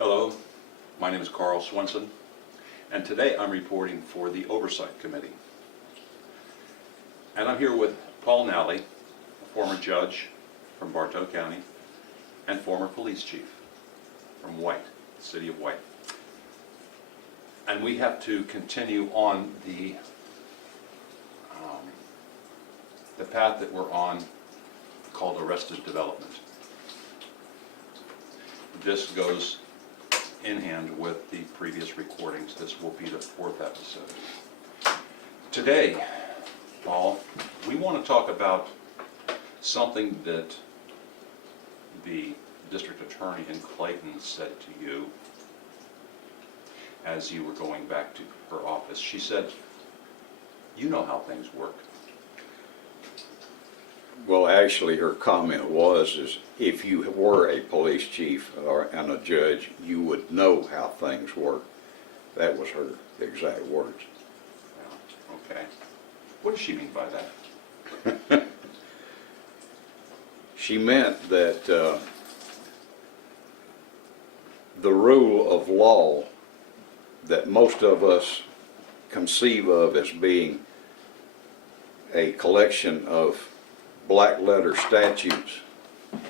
Hello, my name is Carl Swenson, and today I'm reporting for the Oversight Committee. And I'm here with Paul Nally, a former judge from Bartow County and former police chief from White, the city of White. And we have to continue on the path that we're on called Arrested Development. This goes in hand with the previous recordings. This will be the 4th episode. Today, Paul, we want to talk about something that the district attorney in Clayton said to you as you were going back to her office. She said, "You know how things work." Well, actually, her comment is if you were a police chief and a judge, you would know how things work. That was her exact words. Well, okay. What does she mean by that? She meant that the rule of law that most of us conceive of as being a collection of black letter statutes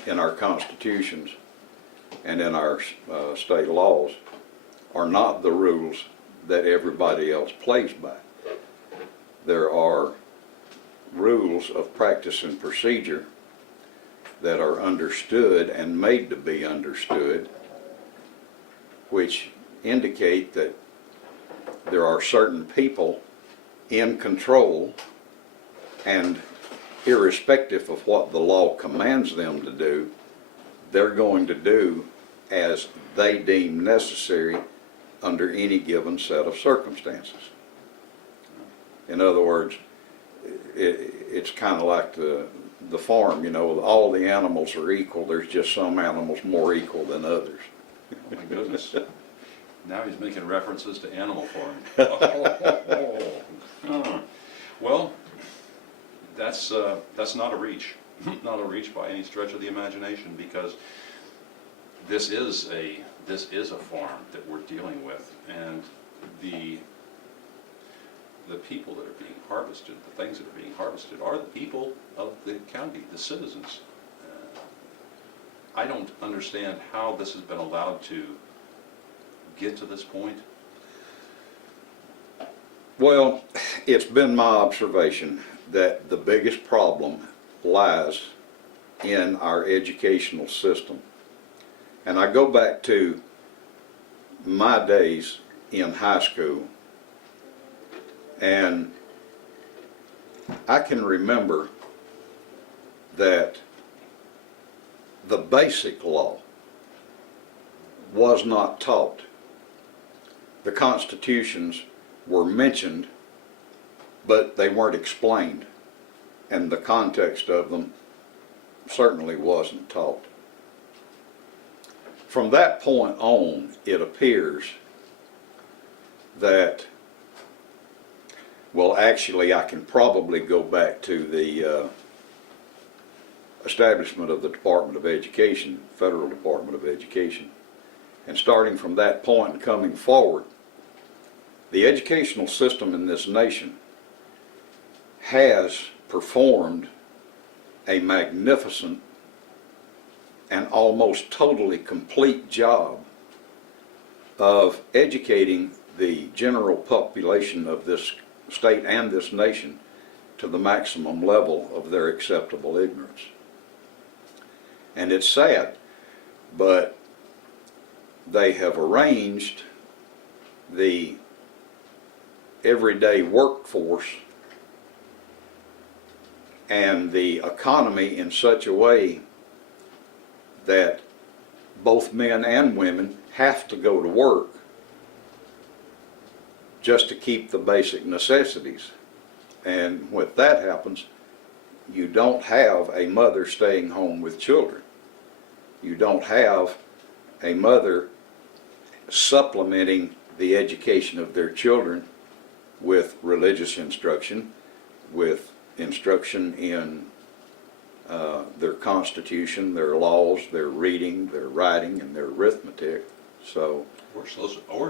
in our constitutions and in our state laws are not the rules that everybody else plays by. There are rules of practice and procedure that are understood and made to be understood, which indicate that there are certain people in control, and irrespective of what the law commands them to do, they're going to do as they deem necessary under any given set of circumstances. In other words, it's kind of like the farm, you know, all the animals are equal, there's just some animals more equal than others. Oh my goodness. Now he's making references to Animal Farm. Well, that's not a reach. Not a reach by any stretch of the imagination, because this is a farm that we're dealing with, and the people that are being harvested, the things that are being harvested, are the people of the county, the citizens. I don't understand how this has been allowed to get to this point. Well, it's been my observation that the biggest problem lies in our educational system. And I go back to my days in high school, and I can remember that the basic law was not taught. The constitutions were mentioned, but they weren't explained, and the context of them certainly wasn't taught. From that point on, it appears that, well, actually I can probably go back to the establishment of the Department of Education, Federal Department of Education, and starting from that point and coming forward, the educational system in this nation has performed a magnificent and almost totally complete job of educating the general population of this state and this nation to the maximum level of their acceptable ignorance. And it's sad, but they have arranged the everyday workforce and the economy in such a way that both men and women have to go to work just to keep the basic necessities. And when that happens, you don't have a mother staying home with children. You don't have a mother supplementing the education of their children with religious instruction, with instruction in their constitution, their laws, their reading, their writing, and their arithmetic. So, Or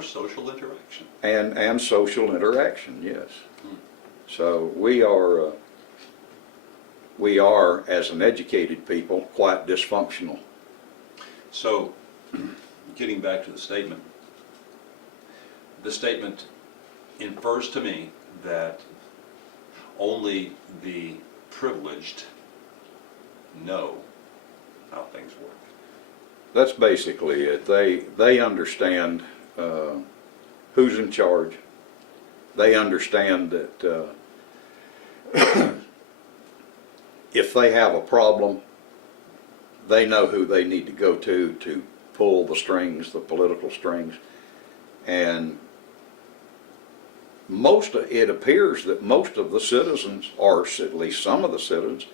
social interaction. and social interaction, yes. Hmm. So we are, as an educated people, quite dysfunctional. So, getting back to the statement infers to me that only the privileged know how things work. That's basically it. They understand who's in charge. They understand that if they have a problem, they know who they need to go to pull the strings, the political strings. And it appears that most of the citizens, or at least some of the citizens,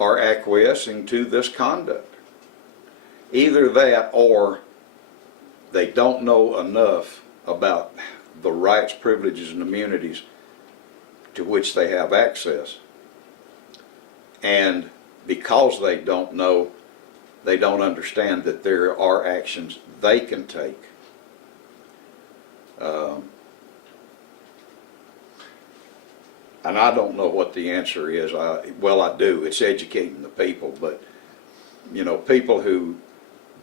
are acquiescing to this conduct. Either that, or they don't know enough about the rights, privileges, and immunities to which they have access. And because they don't know, they don't understand that there are actions they can take. And I don't know what the answer is. Well, I do. It's educating the people. But, people who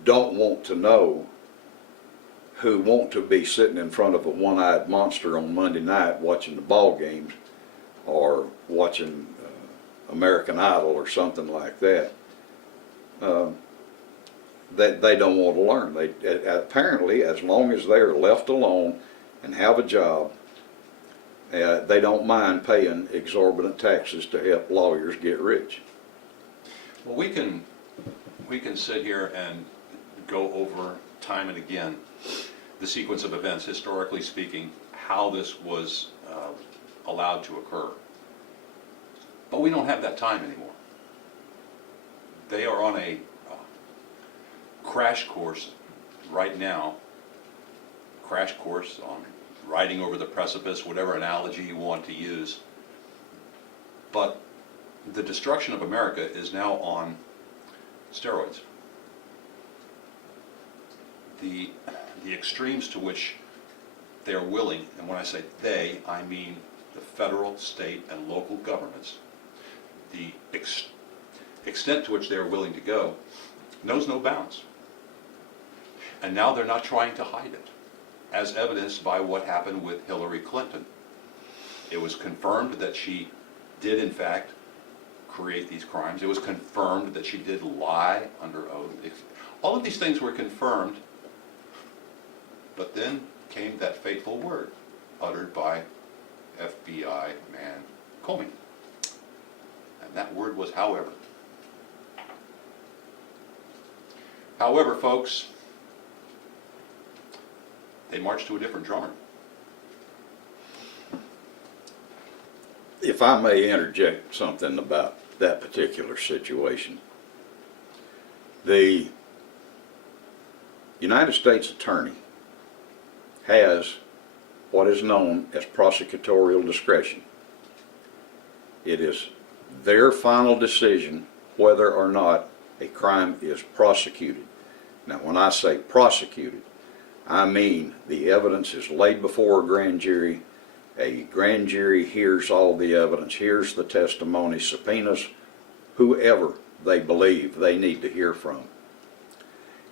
don't want to know, who want to be sitting in front of a one-eyed monster on Monday night watching the ball games or watching American Idol or something like that, they don't want to learn. Apparently, as long as they are left alone and have a job, they don't mind paying exorbitant taxes to help lawyers get rich. Well, we can sit here and go over time and again the sequence of events, historically speaking, how this was allowed to occur. But we don't have that time anymore. They are on a crash course right now, crash course on riding over the precipice, whatever analogy you want to use. But the destruction of America is now on steroids. The extremes to which they're willing, and when I say they, I mean the federal, state, and local governments, the extent to which they're willing to go knows no bounds. And now they're not trying to hide it, as evidenced by what happened with Hillary Clinton. It was confirmed that she did, in fact, create these crimes. It was confirmed that she did lie under oath. All of these things were confirmed, but then came that fateful word uttered by FBI man Comey. And that word was however. However, folks, they marched to a different drummer. If I may interject something about that particular situation. The United States Attorney has what is known as prosecutorial discretion. It is their final decision whether or not a crime is prosecuted. Now, when I say prosecuted, I mean the evidence is laid before a grand jury hears all the evidence, hears the testimony, subpoenas whoever they believe they need to hear from.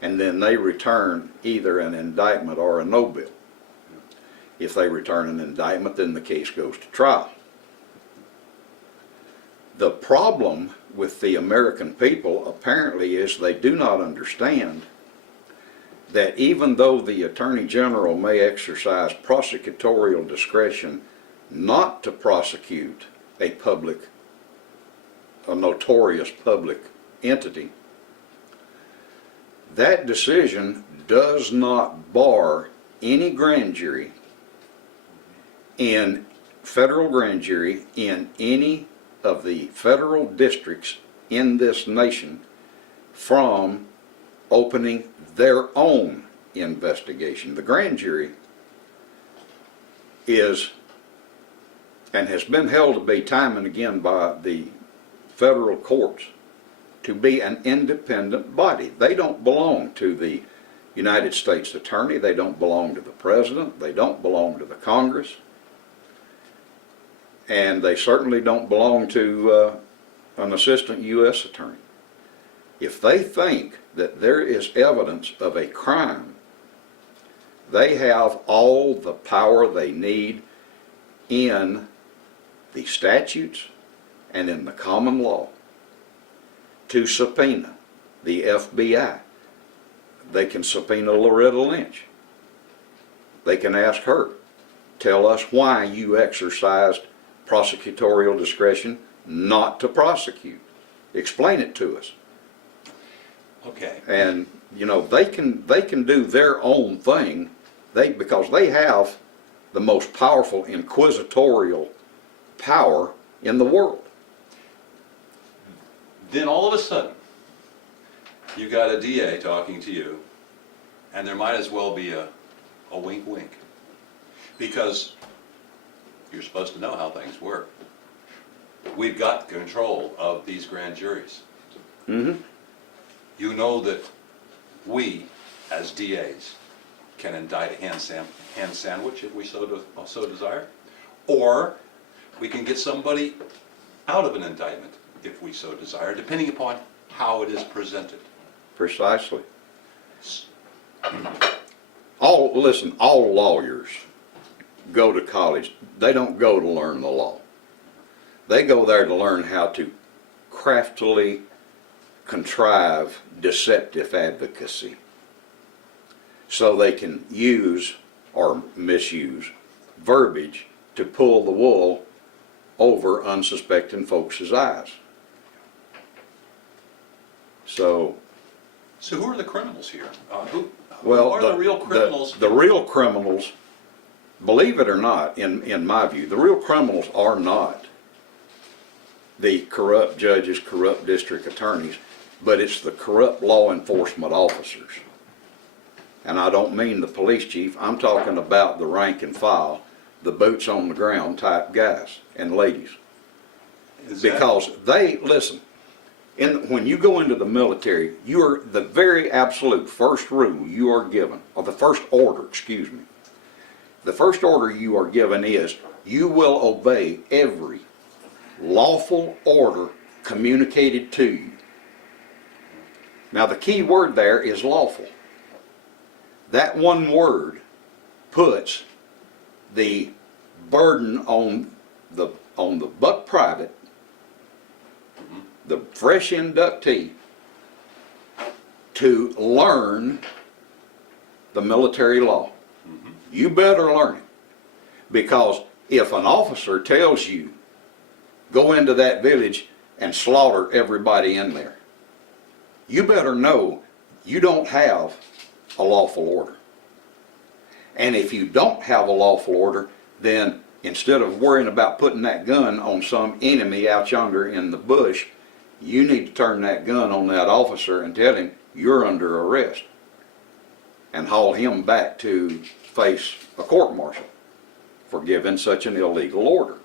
And then they return either an indictment or a no bill. If they return an indictment, then the case goes to trial. The problem with the American people apparently is they do not understand that even though the Attorney General may exercise prosecutorial discretion not to prosecute a notorious public entity, that decision does not bar any grand jury federal grand jury in any of the federal districts in this nation from opening their own investigation. The grand jury is, and has been held to be time and again by the federal courts, to be an independent body. They don't belong to the United States Attorney. They don't belong to the President. They don't belong to the Congress. And they certainly don't belong to an Assistant U.S. Attorney. If they think that there is evidence of a crime, they have all the power they need in the statutes and in the common law to subpoena the FBI. They can subpoena Loretta Lynch. They can ask her, tell us why you exercised prosecutorial discretion not to prosecute. Explain it to us. Okay. And you know, they can do their own thing, because they have the most powerful inquisitorial power in the world. Then all of a sudden, you got a DA talking to you, and there might as well be a wink wink. Because you're supposed to know how things work. We've got control of these grand juries. Mm-hmm. You know that we, as DAs, can indict a ham sandwich if we so desire, or we can get somebody out of an indictment if we so desire, depending upon how it is presented. Precisely. All lawyers go to college. They don't go to learn the law. They go there to learn how to craftily contrive deceptive advocacy so they can use or misuse verbiage to pull the wool over unsuspecting folks' eyes. So who are the criminals here? Who well, are the real criminals? The real criminals, believe it or not, in my view, the real criminals are not the corrupt judges, corrupt district attorneys, but it's the corrupt law enforcement officers. And I don't mean the police chief, I'm talking about the rank and file, the boots on the ground type guys and ladies. Because they, listen, when you go into the military, you're the very absolute first rule you are given, or the first order, excuse me. The first order you are given is, you will obey every lawful order communicated to you. Now the key word there is lawful. That one word puts the burden on the buck private, the fresh inductee, to learn the military law. You better learn it, because if an officer tells you, go into that village and slaughter everybody in there, you better know you don't have a lawful order. And if you don't have a lawful order, then instead of worrying about putting that gun on some enemy out yonder in the bush, you need to turn that gun on that officer and tell him you're under arrest, and haul him back to face a court-martial for giving such an illegal order.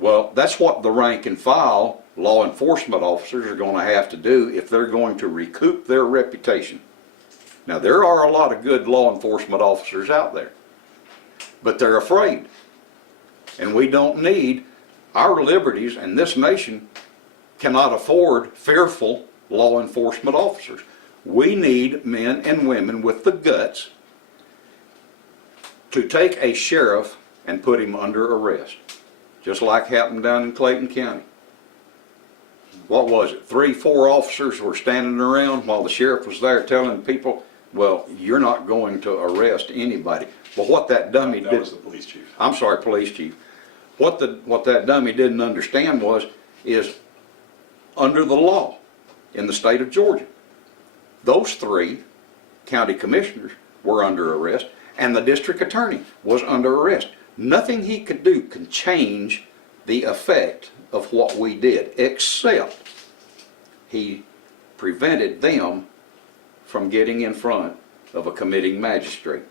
Well, that's what the rank and file law enforcement officers are going to have to do if they're going to recoup their reputation. Now, there are a lot of good law enforcement officers out there, but they're afraid. And we don't need our liberties, and this nation cannot afford fearful law enforcement officers. We need men and women with the guts to take a sheriff and put him under arrest, just like happened down in Clayton County. What was it? 3, 4 officers were standing around while the sheriff was there telling people, well, you're not going to arrest anybody. Well, what that dummy did... That was the police chief. I'm sorry, police chief. What that dummy didn't understand is under the law in the state of Georgia, those 3 county commissioners were under arrest, and the district attorney was under arrest. Nothing he could do can change the effect of what we did, except he prevented them from getting in front of a committing magistrate.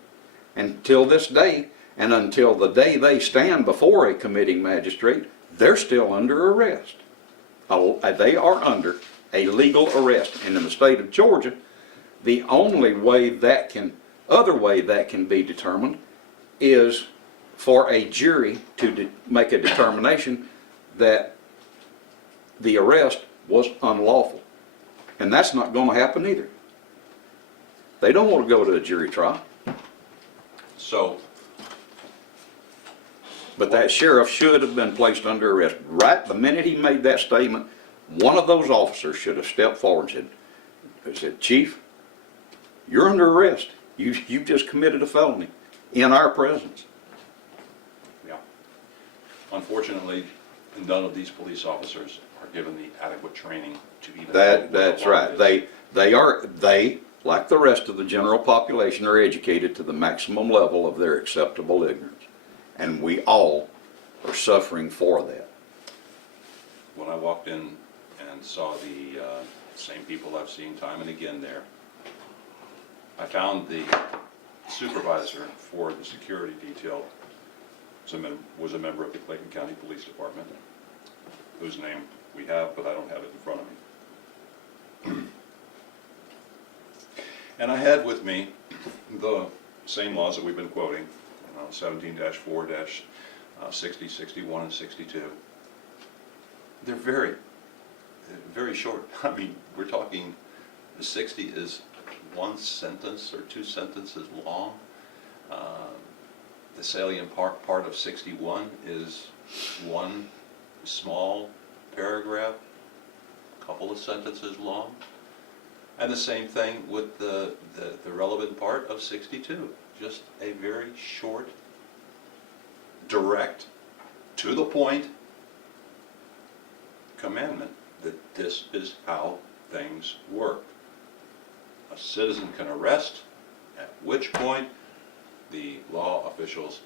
Until this day, and until the day they stand before a committing magistrate, they're still under arrest. They are under a legal arrest. And in the state of Georgia, The only way other way that can be determined is for a jury to make a determination that the arrest was unlawful. And that's not going to happen either. They don't want to go to a jury trial. So, But that sheriff should have been placed under arrest. Right the minute he made that statement, one of those officers should have stepped forward and said, Chief, you're under arrest. You've just committed a felony in our presence. yeah. Unfortunately, none of these police officers are given the adequate training to even know what That's the law right. is. They, like the rest of the general population, are educated to the maximum level of their acceptable ignorance. And we all are suffering for that. When I walked in and saw the same people I've seen time and again there, I found the supervisor for the security detail was a member of the Clayton County Police Department, whose name we have, but I don't have it in front of me. And I had with me the same laws that we've been quoting, 17-4, 60, 61, and 62. They're very short. I mean, we're talking, the 60 is one sentence or two sentences long. The salient part of 61 is one small paragraph, a couple of sentences long. And the same thing with the relevant part of 62. Just a very short, direct, to the point commandment that this is how things work. A citizen can arrest, at which point the law officials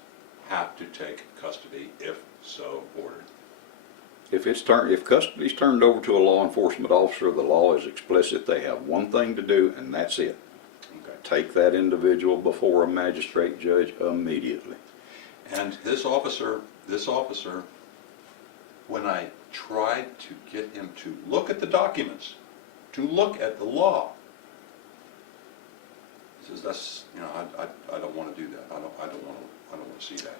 have to take custody if so ordered. If custody's turned over to a law enforcement officer, the law is explicit. They have one thing to do, and that's it. Okay. Take that individual before a magistrate judge immediately. And this officer, when I tried to get him to look at the documents, to look at the law, he says, "That's, I don't want to do that. I don't want to see that."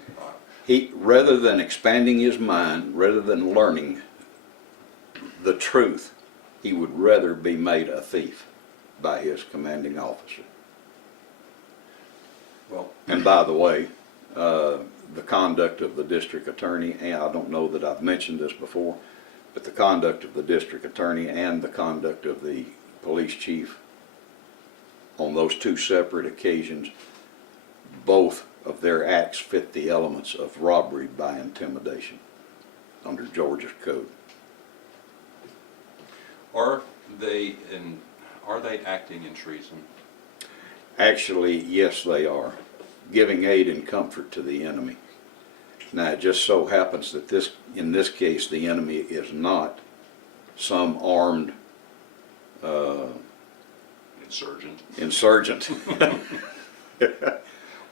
He, rather than expanding his mind, rather than learning the truth, he would rather be made a thief by his commanding officer. Well, And by the way, the conduct of the district attorney, and I don't know that I've mentioned this before, but the conduct of the district attorney and the conduct of the police chief on those two separate occasions, both of their acts fit the elements of robbery by intimidation under Georgia's code. are they acting in treason? Actually, yes, they are, giving aid and comfort to the enemy. Now, it just so happens that in this case, the enemy is not some armed insurgent.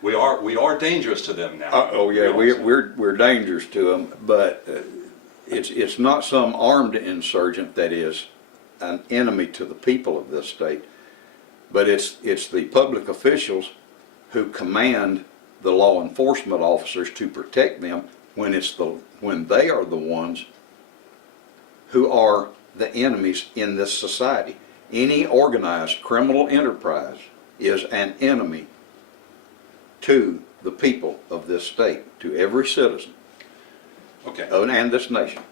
We are dangerous to them now. Oh yeah, we're dangerous to them, but it's not some armed insurgent that is an enemy to the people of this state, but it's the public officials who command the law enforcement officers to protect them when they are the ones who are the enemies in this society. Any organized criminal enterprise is an enemy to the people of this state, to every citizen, Okay. and this nation.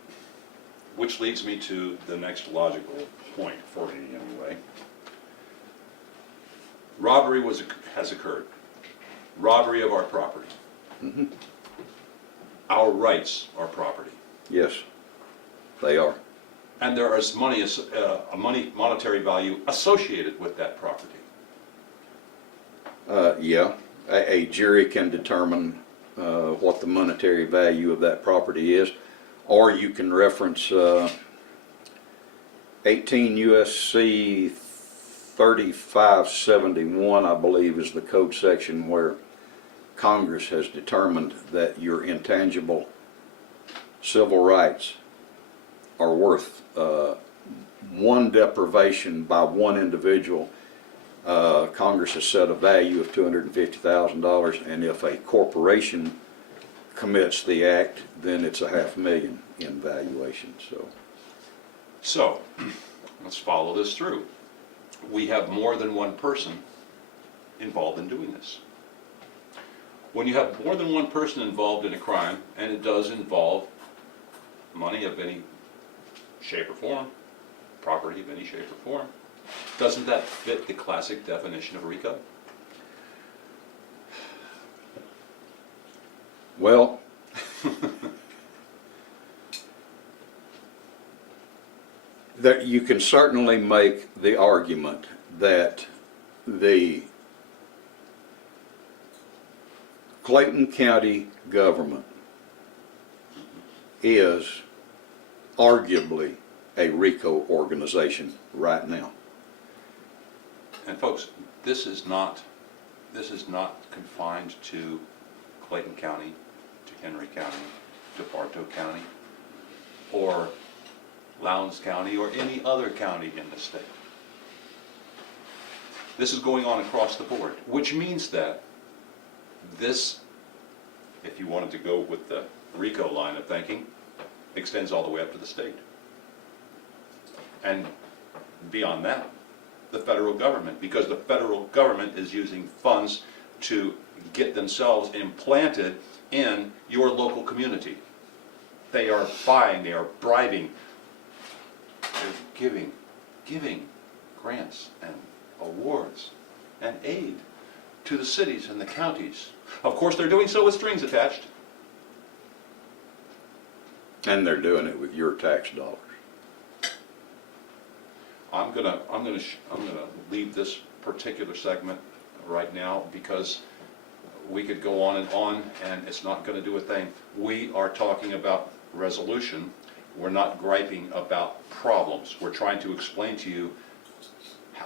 Which leads me to the next logical point, for me anyway. Robbery has occurred. Robbery of our property. Mm-hmm. Our rights are property. Yes, they are. And there is monetary value associated with that property. Yeah, a jury can determine what the monetary value of that property is, or you can reference 18 U.S.C. 3571, I believe, is the code section where Congress has determined that your intangible civil rights are worth one deprivation by one individual Congress has set a value of $250,000, and if a corporation commits the act, then it's $500,000 in valuation. So, let's follow this through. We have more than one person involved in doing this. When you have more than one person involved in a crime, and it does involve money of any shape or form, property of any shape or form, doesn't that fit the classic definition of RICO? Well, you can certainly make the argument that the Clayton County government is arguably a RICO organization right now. And folks, this is not confined to Clayton County, to Henry County, to Bartow County, or Lowndes County, or any other county in the state. This is going on across the board, which means that this, if you wanted to go with the RICO line of thinking, extends all the way up to the state. And beyond that, the federal government, because the federal government is using funds to get themselves implanted in your local community. They are buying, they are bribing, they're giving grants and awards and aid to the cities and the counties. Of course, they're doing so with strings attached. And they're doing it with your tax dollars. I'm gonna leave this particular segment right now because we could go on and it's not gonna do a thing. We are talking about resolution. We're not griping about problems. We're trying to explain to you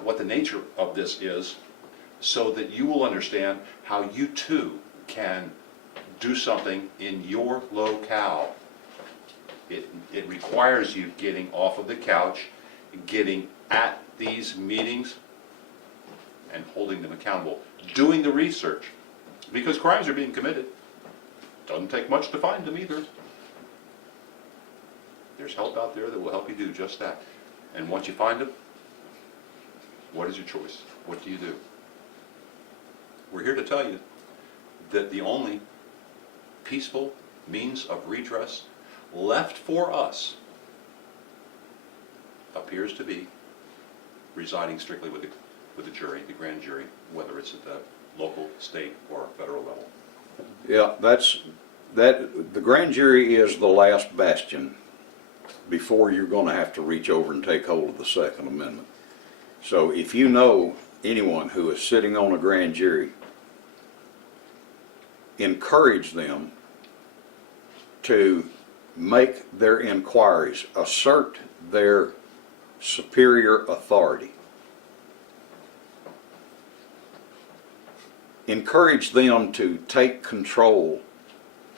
what the nature of this is so that you will understand how you too can do something in your locale. It requires you getting off of the couch, getting at these meetings and holding them accountable, doing the research, because crimes are being committed. Doesn't take much to find them either. There's help out there that will help you do just that. And once you find them, what is your choice? What do you do? We're here to tell you that the only peaceful means of redress left for us appears to be residing strictly with the jury, the grand jury, whether it's at the local, state, or federal level. Yeah, the grand jury is the last bastion before you're going to have to reach over and take hold of the Second Amendment. So if you know anyone who is sitting on a grand jury, encourage them to make their inquiries, assert their superior authority. Encourage them to take control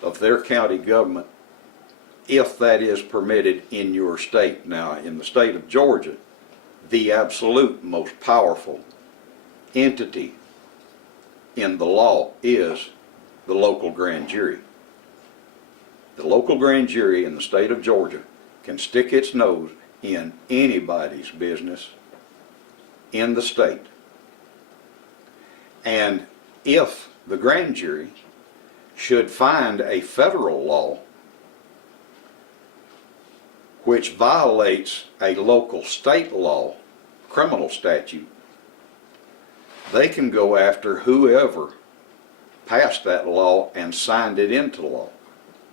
of their county government if that is permitted in your state. Now, in the state of Georgia, the absolute most powerful entity in the law is the local grand jury. The local grand jury in the state of Georgia can stick its nose in anybody's business in the state. And if the grand jury should find a federal law which violates a local state law, criminal statute, they can go after whoever passed that law and signed it into law.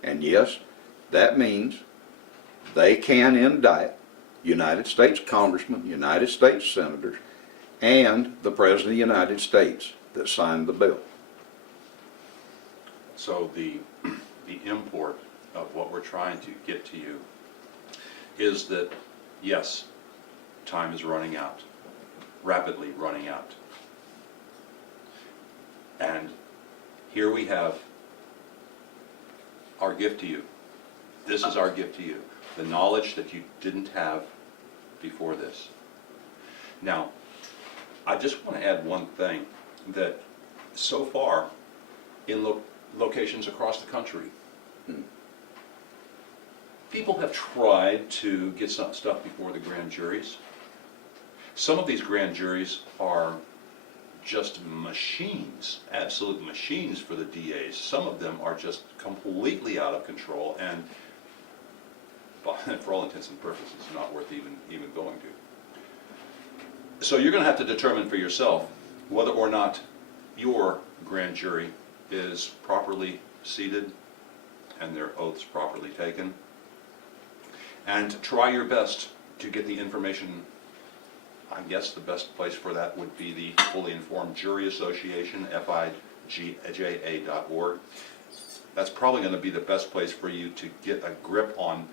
And yes, that means they can indict United States congressmen, United States senators, and the President of the United States that signed the bill. So the import of what we're trying to get to you is that, yes, time is running out, rapidly running out. And here we have our gift to you. This is our gift to you. The knowledge that you didn't have before this. Now, I just want to add one thing, that so far, in locations across the country, people have tried to get some stuff before the grand juries. Some of these grand juries are just machines, absolute machines for the DAs. Some of them are just completely out of control and, for all intents and purposes, not worth even going to. So you're going to have to determine for yourself whether or not your grand jury is properly seated and their oaths properly taken. And try your best to get the information. I guess the best place for that would be the Fully Informed Jury Association, FIJA.org. That's probably going to be the best place for you to get a grip on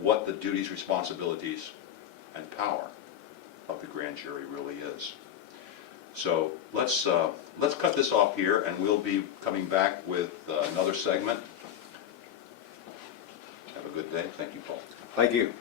what the duties, responsibilities, and power of the grand jury really is. So let's cut this off here, and we'll be coming back with another segment. Have a good day. Thank you, Paul. Thank you.